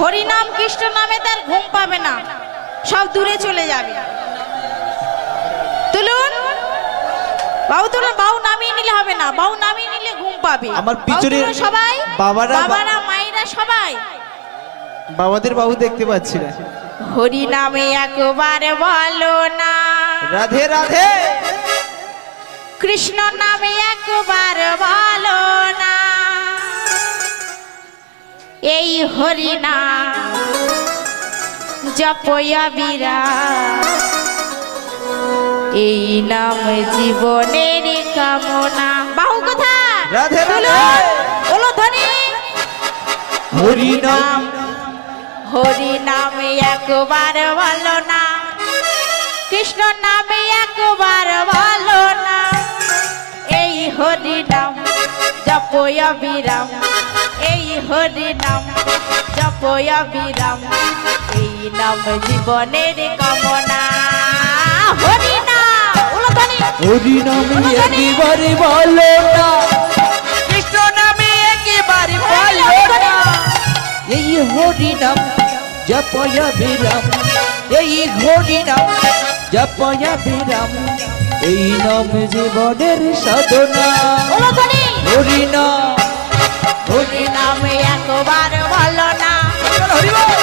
হরি নাম কৃষ্ণ নামে তার ঘুম পাবে না, সব দূরে চলে যাবে। তুলুন বাবু, তুলুন। বাবু নামিয়ে নিলে হবে না, বাবু নামিয়ে নিলে ঘুম পাবে। আমার পিছনে সবাই বাবারা মায়েরা সবাই বাবাদের বাবু দেখতে পাচ্ছি না। হরি নামে একবার বলো না, রাধে রাধে। কৃষ্ণ নামে একবার বলো না, এই হরি নাম জপয়া বিরা, এই নাম জীবনের কামনা। বাহু কথা রাধে রাধে। বলো ধ্বনি। হরি নাম, হরি নামে একবার বলো না, কৃষ্ণ নামে একবার বলো না, এই হরি নাম জপয়া বিরাম, এই হরি নাম জপয়া বিরাম, এই নাম জীবনের কামনা। হরি নাম, বলো ধ্বনি। হরি নামে একবারে বলো না, কৃষ্ণ নামে একবারে বলো না, এই হরি নাম জপয়া বিরাম, এই হরি নাম জপয়া বিরাম, এই নাম জীবনের সাধনা। বলো ধ্বনি। হরি নাম, হরি নামে একবার বলো না,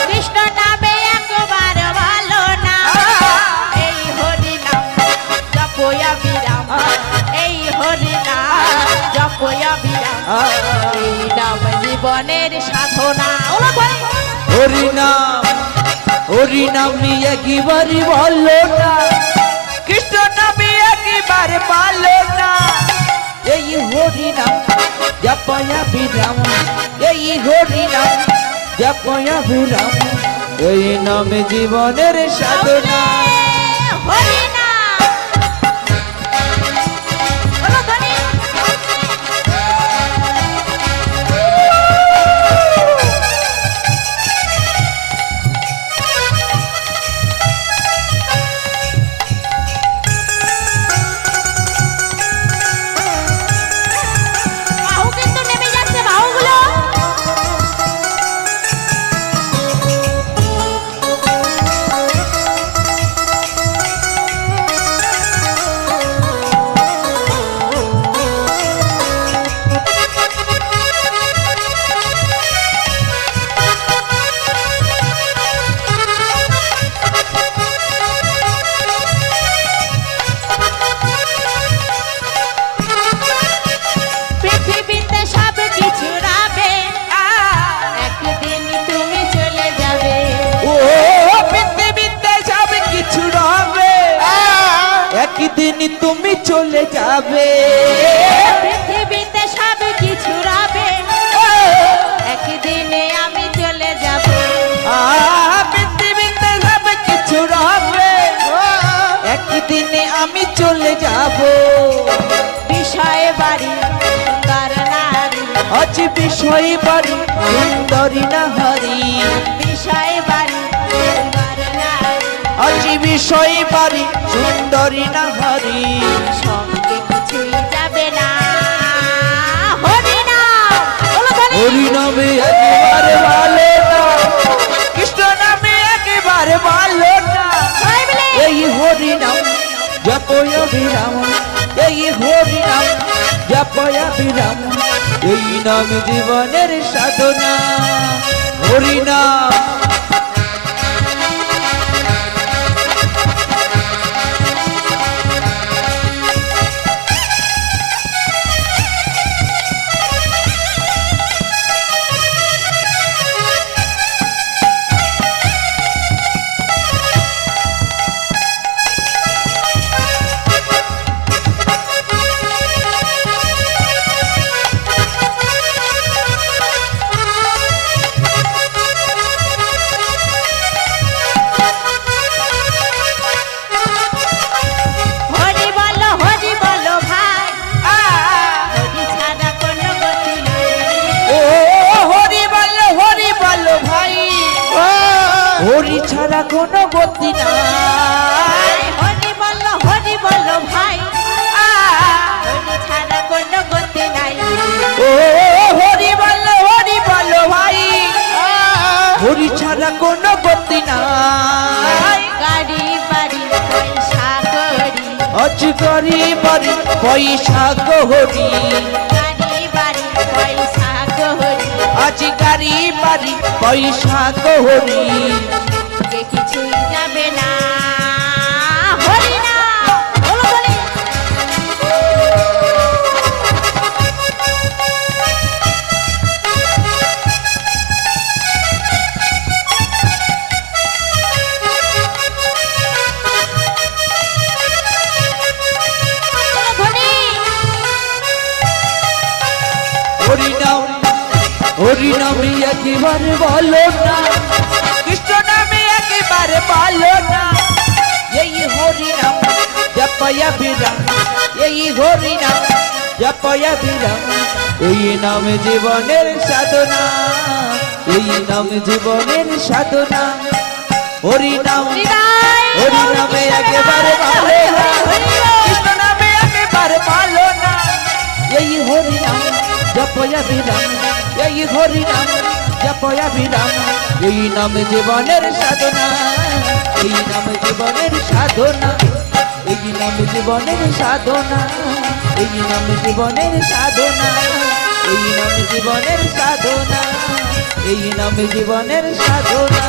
কৃষ্ণ নামে একবার বলো না, এই হরি নাম জপয়া বিরাম, এই হরি নাম জপয়া বিরাম, এই নাম জীবনের সাধনা। হরি নাম, হরি নামে একবারে বলো না, কৃষ্ণ নামে একবারে বলো না, এই হরি নাম জপয়া বিরাম, এই হরি নাম জপয়া বিরাম, এই নাম জীবনের সাধনা। হরি নাম, বলো ধ্বনি। বাহু কিন্তু নেমে যাচ্ছে, বাহুগুলো। পৃথিবীতে সব কিছু রবে, একদিন তুমি চলে যাবে। ও পৃথিবীতে সব কিছু রবে, একদিন তুমি চলে যাবে। পৃথিবীতে সব কিছু রবে, একদিনে আমি চলে যাব। পৃথিবীতে সব কিছু রবে, একদিনে আমি চলে যাব। বিষয় বাড়ি সুন্দর নারী, আজ বিষয় বাড়ি সুন্দরী নাহারি, বিষয় বাড়ি সুন্দর নারী, আজ বিষয় বাড়ি সুন্দরী নাহারি, সঙ্গে কিছুই যাবে না। হরি নাম, বলো ধ্বনি। হরি নামে একবারে ভালো না, কৃষ্ণ নামে একবারে ভালো না, সবাই মিলে। এই হরি নাম জপয়া বিরাম, এই হরি নাম জপয়া বিরাম, এই নাম জীবনের সাধনা। হরি নাম, হরি বলো ভাই, হরি ছাড়া কোনো গতি নেই। ও হরি বল ভাই, হরি ছাড়া কোনো গতি নাই। হরি বলো ভাই, হরি ছাড়া কোনো গতি নাই। ও হরি বল ভাই, হরি ছাড়া কোনো গতি নাই। গাড়ি বাড়ি পয়সা করি, আজ গাড়ি বাড়ি পয়সা করি, গাড়ি বাড়ি পয়সা করি, আজ গাড়ি বাড়ি পয়সা করি। কে কিছুই যাবে না। হরি না বলো বলি। হরিনাম হরিনামে একেবারে বলো না, কৃষ্ণ নামে একেবারে বলো না। এই হরিনাম জপয়া বিরাম, এই হরিনাম জপয়া বিরাম। এই নাম জীবনের সাধনা, এই নাম জীবনের সাধনা। হরিনাম হরিনামে একেবারে বলো না, কৃষ্ণ নামে একেবারে বলো না। এই হরিনাম জপয়া বিরাম, এই হরিনাম জপয়া বিরাম। এই নাম জীবনের সাধনা, এই নাম জীবনের সাধনা, এই নাম জীবনের সাধনা, এই নাম জীবনের সাধনা, এই নাম জীবনের সাধনা, এই নাম জীবনের সাধনা।